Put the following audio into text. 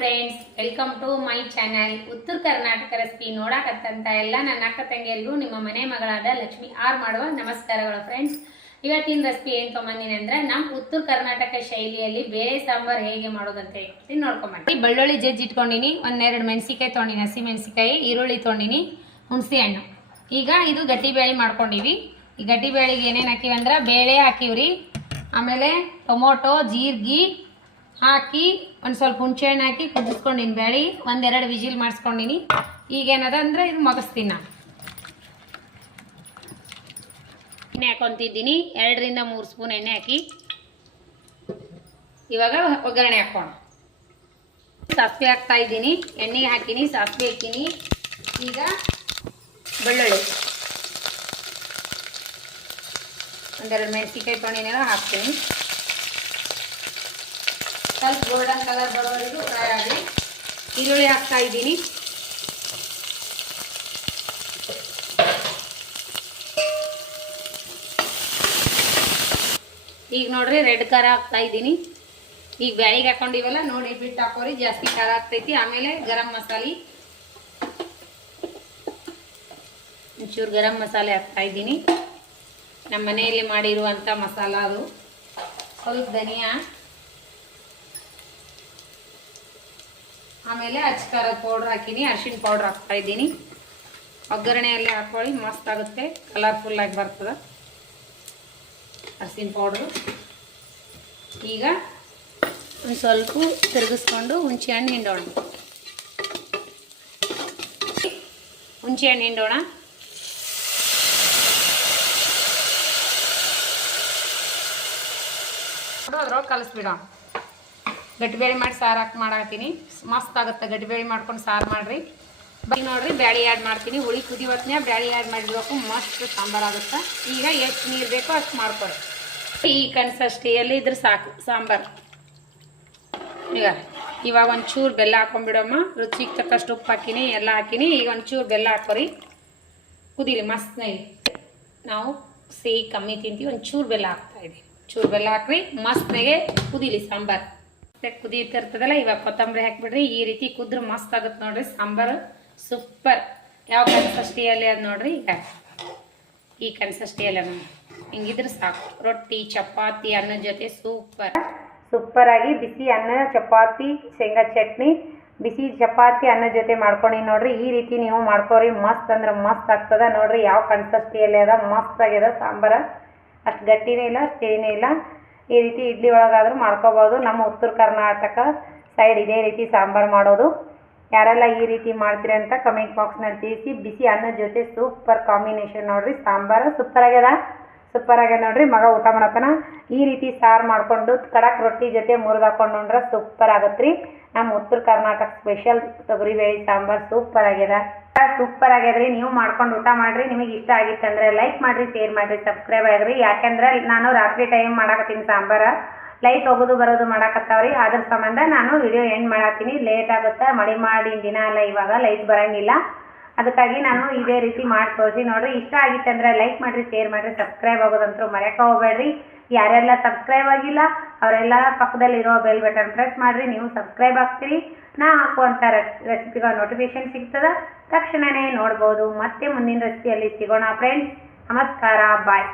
Friends, welcome to my channel. Uttara Karnataka recipe ನೋಡಕತ್ತಂತ ಎಲ್ಲ ನನ್ನ ಅಕ್ಕ ತಂಗಿಯರಿಗೂ ನಿಮ್ಮ ಮನೆ ಮಗಳಾದ ಲಕ್ಷ್ಮಿ ಆರ್ ಮಾಡುವ ನಮಸ್ಕಾರಗಳು. ಫ್ರೆಂಡ್ಸ್, ಇವತ್ತಿನ ರೆಸಿಪಿ ಏನು ತೊಗೊಂಬಂದಿನಿ ಅಂದ್ರೆ ನಮ್ಮ ಉತ್ತರ ಕರ್ನಾಟಕ ಶೈಲಿಯಲ್ಲಿ ಬೇಳೆ ಸಾಂಬಾರ್ ಹೇಗೆ ಮಾಡೋದಂತ ಹೇಳ್ತೀನಿ, ನೋಡ್ಕೊಂಬಂಡಿ. ಬೆಳ್ಳುಳ್ಳಿ ಜಜ್ಜಿ ಇಟ್ಕೊಂಡಿನಿ, ಒಂದೆರಡು ಮೆಣಸಿಕಾಯಿ ತೊಗೊಂಡಿನಿ, ಹಸಿ ಮೆಣಸಿಕಾಯಿ, ಈರುಳ್ಳಿ ತೊಗೊಂಡಿನಿ, ಹುಣಸೆ ಹಣ್ಣು. ಈಗ ಇದು ಗಟ್ಟಿ ಬೇಳೆ ಮಾಡ್ಕೊಂಡಿವಿ. ಈ ಗಟ್ಟಿ ಬೇಳೆಗೆ ಏನೇನು ಹಾಕಿವಿ ಅಂದ್ರೆ ಬೇಳೆ ಹಾಕಿವ್ರಿ, ಆಮೇಲೆ ಟೊಮೊಟೊ, ಜೀರಿಗೆ ಹಾಕಿ ಒಂದು ಸ್ವಲ್ಪ ಹುಣಸೆ ಹಣ್ಣು ಹಾಕಿ ಕುದಿಸ್ಕೊಂಡಿನಿ. ಬೇಳೆ ಒಂದೆರಡು ವಿಜಿಲ್ ಮಾಡಿಸ್ಕೊಂಡಿನಿ. ಈಗೇನದ ಅಂದ್ರೆ ಇದು ಮಗಸ್ತೀನಿ. ನಾನು ಎಣ್ಣೆ ಹಾಕೊತಿದ್ದೀನಿ, 2 ರಿಂದ 3 ಸ್ಪೂನ್ ಎಣ್ಣೆ ಹಾಕಿ ಇವಾಗ ಒಗ್ಗರಣೆ ಹಾಕೋಣ. ಸಾಸಿವೆ ಹಾಕ್ತಾ ಇದ್ದೀನಿ, ಎಣ್ಣೆಗೆ ಹಾಕಿನಿ, ಸಾಸಿವೆ ಹಾಕಿನಿ. ಈಗ ಬೆಳ್ಳುಳ್ಳಿ, ಒಂದೆರಡು ಮೆಣಸಿಕಾಯಿ ತೊಗೊಂಡಿನೆಲ್ಲ ಹಾಕ್ತೀನಿ. ಸ್ವಲ್ಪ ಗೋಲ್ಡನ್ ಕಲರ್ ಬರೋವರೆಗೂ ಫ್ರೈ ಆಗಲಿ. ಈರುಳ್ಳಿ ಹಾಕ್ತಾ ಇದ್ದೀನಿ. ಈಗ ನೋಡ್ರಿ ರೆಡ್ ಖಾರ ಹಾಕ್ತಾ ಇದ್ದೀನಿ. ಈಗ ಬ್ಯಾಳಿಗೆ ಹಾಕೊಂಡಿವಲ್ಲ ನೋಡಿ ಬಿಟ್ಟು ಹಾಕೋರಿ, ಜಾಸ್ತಿ ಖಾರ ಆಗ್ತೈತಿ. ಆಮೇಲೆ ಗರಂ ಮಸಾಲೆ, ಒಂಚೂರು ಗರಂ ಮಸಾಲೆ ಹಾಕ್ತಾ ಇದ್ದೀನಿ, ನಮ್ಮ ಮನೆಯಲ್ಲಿ ಮಾಡಿರುವಂಥ ಮಸಾಲ ಅದು. ಸ್ವಲ್ಪ ಧನಿಯಾ, ಆಮೇಲೆ ಅಚ್ಕಾರದ ಪೌಡ್ರ್ ಹಾಕಿನಿ, ಅರಿಶಿನ ಪೌಡ್ರ್ ಹಾಕ್ತಾ ಇದ್ದೀನಿ. ಒಗ್ಗರಣೆಯಲ್ಲಿ ಹಾಕೊಳ್ಳಿ, ಮಸ್ತ್ ಆಗುತ್ತೆ, ಕಲರ್ಫುಲ್ಲಾಗಿ ಬರ್ತದೆ ಅರಿಶಿನ ಪೌಡ್ರು. ಈಗ ಒಂದು ಸ್ವಲ್ಪ ತಿರುಗಿಸ್ಕೊಂಡು ಹುಣಸೆ ಹಣ್ಣು ಹಿಂಡೋಣ. ಹುಣಸೆ ಹಣ್ಣು ಹಿಂಡೋಣ. ಅದ್ರೊಳಗೆ ಕಲಿಸ್ಬಿಡೋಣ. ಗಟ್ಟಿಬೇಳೆ ಮಾಡಿ ಸಾರು ಮಾಡಾಕತ್ತೀನಿ, ಮಸ್ತ್ ಆಗುತ್ತೆ. ಗಟ್ಟಿಬೇಳೆ ಮಾಡ್ಕೊಂಡು ಸಾರು ಮಾಡಿರಿ. ಬರೀ ನೋಡ್ರಿ ಬ್ಯಾಳಿ ಆ್ಯಡ್ ಮಾಡ್ತೀನಿ. ಹುಳಿ ಕುದಿವತ್ನೇ ಬ್ಯಾಳಿ ಆ್ಯಡ್ ಮಾಡಿರ್ಬೇಕು, ಮಸ್ತ್ ಸಾಂಬಾರು ಆಗುತ್ತೆ. ಈಗ ಎಷ್ಟು ನೀರು ಬೇಕೋ ಅಷ್ಟು ಮಾಡ್ಕೊಳ್ಳಿ. ಈ ಕನ್ಸಿಸ್ಟೆನ್ಸಿಯಲ್ಲಿ ಇದ್ರೆ ಸಾಕು ಸಾಂಬಾರು. ಇವಾಗ ಒಂಚೂರು ಬೆಲ್ಲ ಹಾಕೊಂಡ್ಬಿಡಮ್ಮ. ರುಚಿಗೆ ತಕ್ಕಷ್ಟು ಉಪ್ಪು ಹಾಕಿನಿ, ಎಲ್ಲ ಹಾಕಿನಿ. ಈಗ ಒಂಚೂರು ಬೆಲ್ಲ ಹಾಕೋರಿ, ಕುದೀಲಿ ಮಸ್ತ್ನಾಗಿ. ನಾವು ಸಿಹಿ ಕಮ್ಮಿ ತಿಂತೀವಿ, ಒಂಚೂರು ಬೆಲ್ಲ ಹಾಕ್ತಾಯಿದ್ದೀವಿ. ಚೂರು ಬೆಲ್ಲ ಹಾಕ್ರಿ, ಮಸ್ತ್ನಾಗೆ ಕುದೀಲಿ ಸಾಂಬಾರು. ಕುದೀತಿರ್ತದಲ್ಲ, ಇವಾಗ ಕೊತ್ತಂಬರಿ ಹಾಕ್ಬಿಡ್ರಿ. ಈ ರೀತಿ ಕುದ್ರೆ ಮಸ್ತ್ ಆಗುತ್ತೆ ನೋಡ್ರಿ ಸಾಂಬಾರು, ಸೂಪರ್. ಯಾವ ಕನ್ಸಿಸ್ಟೆನ್ಸಿಯಲ್ಲಿ ಅದು ನೋಡ್ರಿ. ಈಗ ಈ ಕನ್ಸಿಸ್ಟೆನ್ಸಿಯಲ್ಲಿ ಹಿಂಗಿದ್ರೆ ಸಾಕು. ರೊಟ್ಟಿ, ಚಪಾತಿ, ಅನ್ನದ ಜೊತೆ ಸೂಪರ್ ಆಗಿ ಬಿಸಿ ಅನ್ನ, ಚಪಾತಿ, ಶೇಂಗಾ ಚಟ್ನಿ, ಬಿಸಿ ಚಪಾತಿ ಅನ್ನದ ಜೊತೆ ಮಾಡ್ಕೊಂಡು ನೋಡ್ರಿ. ಈ ರೀತಿ ನೀವು ಮಾಡ್ಕೋರಿ, ಮಸ್ತ್ ಅಂದ್ರೆ ಮಸ್ತ್ ಆಗ್ತದ ನೋಡ್ರಿ. ಯಾವ ಕನ್ಸಿಸ್ಟೆನ್ಸಿಯಲ್ಲಿ ಅದ, ಮಸ್ತ್ ಆಗ್ಯದ ಸಾಂಬಾರು. ಅಷ್ಟು ಗಟ್ಟಿನೇ ಇಲ್ಲ, ಅಷ್ಟು ತೇನೇ ಇಲ್ಲ. ಈ ರೀತಿ ಇಡ್ಲಿ ಒಳಗಾದ್ರೂ ಮಾಡ್ಕೋಬೋದು. ನಮ್ಮ ಉತ್ತರ ಕರ್ನಾಟಕ ಸೈಡ್ ಇದೇ ರೀತಿ ಸಾಂಬಾರು ಮಾಡೋದು. ಯಾರೆಲ್ಲ ಈ ರೀತಿ ಮಾಡ್ತೀರಿ ಅಂತ ಕಮೆಂಟ್ ಬಾಕ್ಸ್ನಲ್ಲಿ ತಿಳಿಸಿ. ಬಿಸಿ ಅನ್ನದ ಜೊತೆ ಸೂಪರ್ ಕಾಂಬಿನೇಷನ್ ನೋಡ್ರಿ. ಸಾಂಬಾರು ಸೂಪರ್ ಆಗ್ಯದ ನೋಡ್ರಿ. ಮಗ ಊಟ ಮಾಡತನ ಈ ರೀತಿ ಸಾರು ಮಾಡಿಕೊಂಡು ಕಡಕ್ ರೊಟ್ಟಿ ಜೊತೆ ಮುರಿದು ಹಾಕೊಂಡು ನೋಡ್ರೆ ಸೂಪರ್ ಆಗತ್ತೆ ರೀ. ನಮ್ಮ ಉತ್ತರ ಕರ್ನಾಟಕ ಸ್ಪೆಷಲ್ ತೊಗರಿಬೇಳೆ ಸಾಂಬಾರು ಸೂಪರ್ ಆಗ್ಯದ್ರಿ. ನೀವು ಮಾಡ್ಕೊಂಡು ಊಟ ಮಾಡಿರಿ. ನಿಮಗೆ ಇಷ್ಟ ಆಗಿತ್ತಂದ್ರೆ ಲೈಕ್ ಮಾಡಿರಿ, ಶೇರ್ ಮಾಡಿರಿ, ಸಬ್ಸ್ಕ್ರೈಬ್ ಆಗಿರಿ. ಯಾಕೆಂದ್ರೆ ನಾನು ರಾತ್ರಿ ಟೈಮ್ ಮಾಡಾಕತ್ತೀನಿ ಸಾಂಬಾರು. ಲೈಟ್ ಹೋಗೋದು ಬರೋದು ಮಾಡಾಕತ್ತಾವ್ರಿ. ಅದ್ರ ಸಂಬಂಧ ನಾನು ವಿಡಿಯೋ ಎಂಡ್ ಮಾಡತ್ತೀನಿ. ಲೇಟ್ ಆಗುತ್ತೆ, ಮಳೆ ಮಾಡಿನ ದಿನ ಅಲ್ಲ, ಇವಾಗ ಲೈಟ್ ಬರೋಂಗಿಲ್ಲ. ಅದಕ್ಕಾಗಿ ನಾನು ಇದೇ ರೀತಿ ಮಾಡಿ ತೋರಿಸಿ ನೋಡ್ರಿ. ಇಷ್ಟ ಆಗಿತ್ತಂದ್ರೆ ಲೈಕ್ ಮಾಡಿರಿ, ಶೇರ್ ಮಾಡಿರಿ, ಸಬ್ಸ್ಕ್ರೈಬ್ ಆಗೋದಂತೂ ಮರೆಯೋಕೆ ಹೋಗಬೇಡ್ರಿ. ಯಾರೆಲ್ಲ ಸಬ್ಸ್ಕ್ರೈಬ್ ಆಗಿಲ್ಲ ಅವರೆಲ್ಲ ಪಕ್ಕದಲ್ಲಿರೋ ಬೆಲ್ ಬಟನ್ ಪ್ರೆಸ್ ಮಾಡಿರಿ. ನೀವು ಸಬ್ಸ್ಕ್ರೈಬ್ ಆಗ್ತೀರಿ, ನಾ ಹಾಕುವಂಥ ರೆಸಿಪಿಗಳ ನೋಟಿಫಿಕೇಶನ್ ಸಿಗ್ತದೆ, ತಕ್ಷಣವೇ ನೋಡ್ಬೋದು. ಮತ್ತೆ ಮುಂದಿನ ರೆಸಿಪಿಯಲ್ಲಿ ಸಿಗೋಣ ಫ್ರೆಂಡ್ಸ್. ನಮಸ್ಕಾರ, ಬಾಯ್.